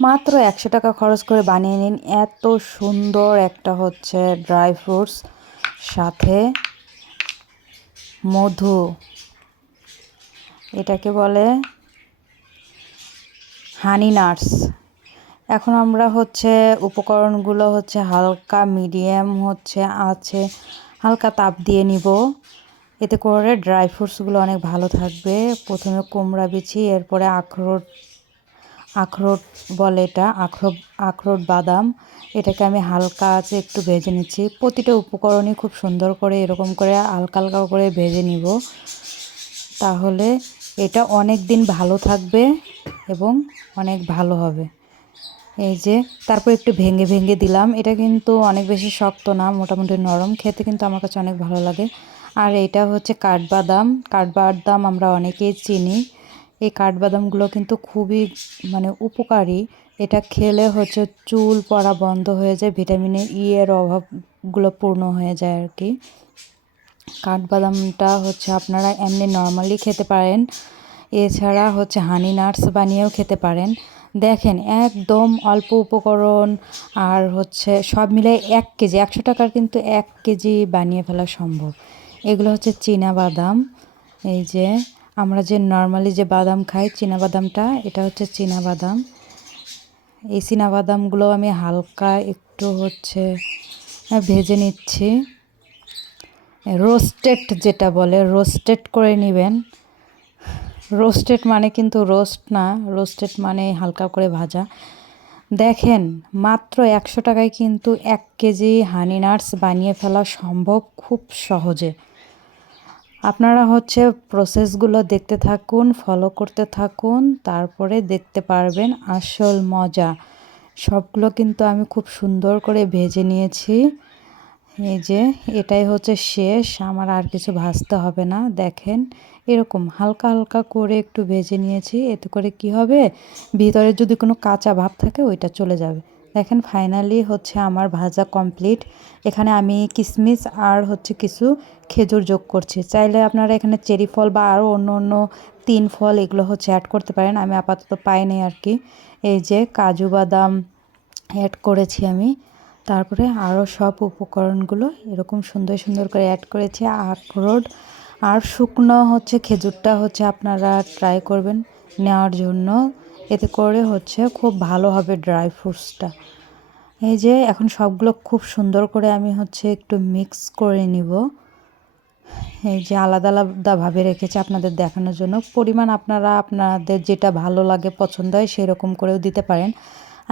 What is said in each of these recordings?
মাত্র 100 টাকা খরচ করে বানিয়ে নিন এত সুন্দর একটা হচ্ছে ড্রাই ফ্রুটস, সাথে মধু। এটাকে বলে হানি নাটস। এখন আমরা হচ্ছে উপকরণগুলো হচ্ছে হালকা মিডিয়াম হচ্ছে আছে হালকা তাপ দিয়ে নিব, এতে করে ড্রাই ফ্রুটসগুলো অনেক ভালো থাকবে। প্রথমে কুমড়া বিচি, এরপরে আখরোট, আখরোট বলে এটা, আখরোট বাদাম। এটাকে আমি হালকা আঁচে একটু ভেজে নিচ্ছি। প্রতিটা উপকরণই খুব সুন্দর করে এরকম করে হালকা হালকা করে ভেজে নিব, তাহলে এটা অনেক দিন ভালো থাকবে এবং অনেক ভালো হবে। এই যে তারপর একটু ভেঙে ভেঙে দিলাম। এটা কিন্তু অনেক বেশি শক্ত না, মোটামুটি নরম, খেতে কিন্তু আমার কাছে অনেক ভালো লাগে। আর এটা হচ্ছে কাঠবাদাম। কাঠবাদাম আমরা অনেকেই চিনি। এই কাঠবাদামগুলো কিন্তু খুবই উপকারী। এটা খেলে হচ্ছে চুল পড়া বন্ধ হয়ে যায়, ভিটামিনের এর অভাবগুলো পূর্ণ হয়ে যায় আর কি। কাঠবাদামটা হচ্ছে আপনারা এমনি নর্মালি খেতে পারেন, এছাড়া হচ্ছে হানি নাটস বানিয়েও খেতে পারেন। দেখেন একদম অল্প উপকরণ আর হচ্ছে সব মিলাই 1 কেজি, 100 টাকার কিন্তু 1 কেজি বানিয়ে ফেলা সম্ভব। এগুলো হচ্ছে চীনা বাদাম। এই যে আমরা যে নর্মালি যে বাদাম খাই চীনা বাদামটা, এটা হচ্ছে চীনা বাদাম। এই চীনা বাদামগুলো আমি হালকা একটু হচ্ছে ভেজে নিচ্ছি। রোস্টেড যেটা বলে, রোস্টেড করে নেবেন। রোস্টেড মানে কিন্তু রোস্ট না, রোস্টেড মানে হালকা করে ভাজা। দেখেন মাত্র 100 টাকায় কিন্তু 1 কেজি হানি নাটস বানিয়ে ফেলা সম্ভব খুব সহজে। আপনারা হচ্ছে প্রসেসগুলো দেখতে থাকুন, ফলো করতে থাকুন, তারপরে দেখতে পারবেন আসল মজা। সবগুলো কিন্তু আমি খুব সুন্দর করে ভেজে নিয়েছি। এই যে এটাই হচ্ছে শেষ, আমার আর কিছু ভাজতে হবে না। দেখেন এরকম হালকা হালকা করে একটু ভেজে নিয়েছি, এতে করে কি হবে, ভিতরে যদি কোনো কাঁচা ভাব থাকে ওইটা চলে যাবে। দেখেন ফাইনালি হচ্ছে আমার ভাজা কমপ্লিট। এখানে আমি কিশমিশ আর হচ্ছে কিছু খেজুর যোগ করছি। চাইলে আপনারা এখানে চেরি ফল বা আরও অন্য অন্য 3 ফল এগুলো হচ্ছে অ্যাড করতে পারেন, আমি আপাতত পাইনি আর কি। এই যে কাজু বাদাম অ্যাড করেছি আমি, তারপরে আরও সব উপকরণগুলো এরকম সুন্দর সুন্দর করে অ্যাড করেছি। আখরোট আর শুকনো হচ্ছে খেজুরটা হচ্ছে আপনারা ট্রাই করবেন নেওয়ার জন্য, এতে করে হচ্ছে খুব ভালো হবে ড্রাই ফ্রুটসটা। এই যে এখন সবগুলো খুব সুন্দর করে আমি হচ্ছে একটু মিক্স করে নিব। এই যে আলাদা আলাদাভাবে রেখেছি আপনাদের দেখানোর জন্য। পরিমাণ আপনারা আপনাদের যেটা ভালো লাগে পছন্দ হয় সেরকম করেও দিতে পারেন।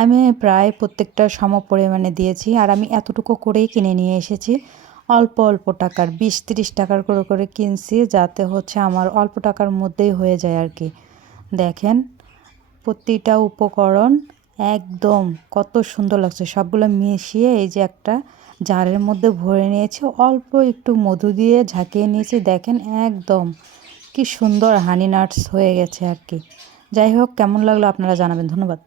আমি প্রায় প্রত্যেকটা সম পরিমাণে দিয়েছি, আর আমি এতটুকু করেই কিনে নিয়ে এসেছি। অল্প অল্প টাকার 20-30 টাকার করে করে কিনছি, যাতে হচ্ছে আমার অল্প টাকার মধ্যেই হয়ে যায় আর কি। দেখেন প্রতিটা উপকরণ একদম কত সুন্দর লাগছে, সবগুলো মিশিয়ে এই যে একটা জারের মধ্যে ভরে নিয়েছি, অল্প একটু মধু দিয়ে ঝাঁকিয়ে নিয়েছি। দেখেন একদম কি সুন্দর হানি নাটস হয়ে গেছে আর কি। যাই হোক, কেমন লাগলো আপনারা জানাবেন। ধন্যবাদ।